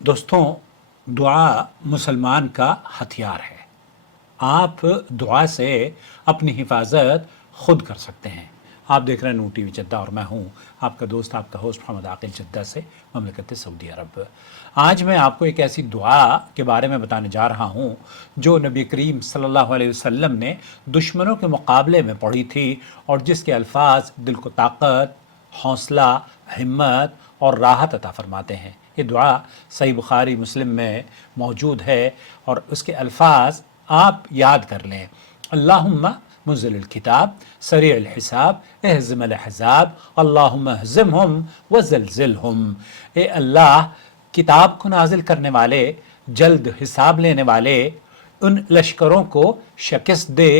दोस्तों, दुआ मुसलमान का हथियार है। आप दुआ से अपनी हिफाजत खुद कर सकते हैं। आप देख रहे हैं नू टीवी जद्दा और मैं हूं आपका दोस्त, आपका होस्ट मोहम्मद आकिल जद्दा से, ममलकत सऊदी अरब। आज मैं आपको एक ऐसी दुआ के बारे में बताने जा रहा हूं जो नबी करीम सल्लल्लाहु अलैहि वसल्लम ने दुश्मनों के मुकाबले में पढ़ी थी और जिसके अल्फाज दिल को ताकत, हौसला, हिम्मत और राहत अता फरमाते हैं। ये दुआ सही बुखारी मुस्लिम में मौजूद है और उसके अल्फाज आप याद कर लें। अल्लाहुम्मा मुंज़िल किताब सरी अल हिसाब एहज़िम अल अहज़ाब अल्लाहुम्मा हज़िमहुम व ज़लज़िलहुम। ए अल्लाह, किताब को नाजिल करने वाले, जल्द हिसाब लेने वाले उन लश्करों को शिकस्त दे।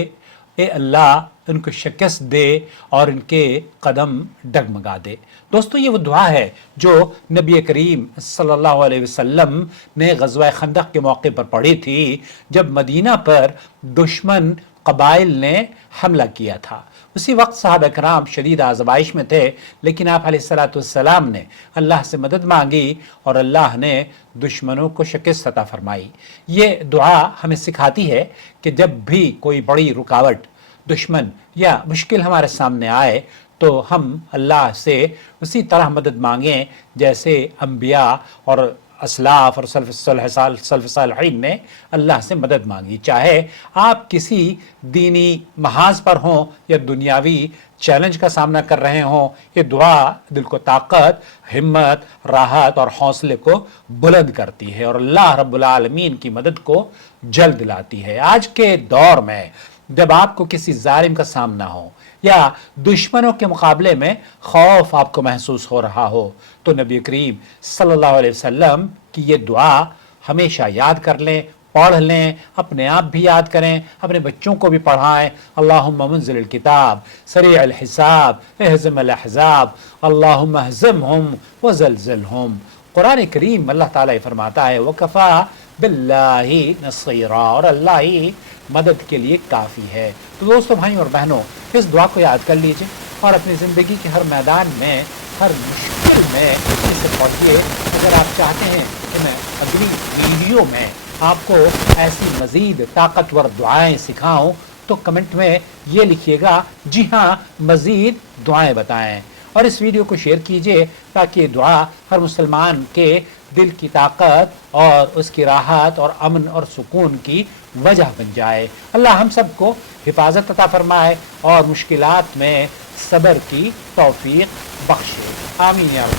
ए अल्लाह, उनको शिकस्त दे और इनके कदम डगमगा दे। दोस्तों, ये वो दुआ है जो नबी करीम सल्लल्लाहु अलैहि वसल्लम ने ग़ज़वा खंदक के मौके पर पढ़ी थी, जब मदीना पर दुश्मन कबाइल ने हमला किया था। उसी वक्त सहाबा कराम शदीद आज़माइश में थे, लेकिन आप अलैहिस्सलाम ने अल्लाह से मदद मांगी और अल्लाह ने दुश्मनों को शिकस्त अता फरमाई। ये दुआ हमें सिखाती है कि जब भी कोई बड़ी रुकावट, दुश्मन या मुश्किल हमारे सामने आए तो हम अल्लाह से उसी तरह मदद मांगें जैसे अम्बिया और असलाफ और सल्फ़ सालिहीन ने अल्लाह से मदद मांगी। चाहे आप किसी दीनी महाज पर हों या दुनियावी चैलेंज का सामना कर रहे हों, ये दुआ दिल को ताकत, हिम्मत, राहत और हौसले को बुलंद करती है और अल्लाह रब्बुल आलमीन की मदद को जल्द लाती है। आज के दौर में जब आपको किसी जालिम का सामना हो या दुश्मनों के मुकाबले में खौफ आपको महसूस हो रहा हो, तो नबी करीम सल्लल्लाहु अलैहि वसल्लम की ये दुआ हमेशा याद कर लें, पढ़ लें, अपने आप भी याद करें, अपने बच्चों को भी पढ़ाएं। अल्लाहुम्मा मुंज़िल किताब सरी अल हिसाब एहज़िम अल अहज़ाब अल्लाहुम्मा हज़िमहुम व ज़लज़िलहुम। कुरान करीम अल्लाह ताला फरमाता है वकफ़ा बिल्लाहि नसीरा, और अल्लाह ही मदद के लिए काफ़ी है। तो दोस्तों, भाई और बहनों, इस दुआ को याद कर लीजिए और अपनी ज़िंदगी के हर मैदान में, हर मुश्किल में इसे पढ़िए। अगर आप चाहते हैं कि मैं अगली वीडियो में आपको ऐसी मज़ीद ताकतवर दुआएं सिखाऊं, तो कमेंट में ये लिखिएगा, जी हाँ, मज़ीद दुआएं बताएं। और इस वीडियो को शेयर कीजिए ताकि ये दुआ हर मुसलमान के दिल की ताकत और उसकी राहत और अमन और सुकून की वजह बन जाए। अल्लाह हम सबको हिफाजत अता फरमाए और मुश्किलात में सब्र की तौफीक बख्शे। आमीन या रब।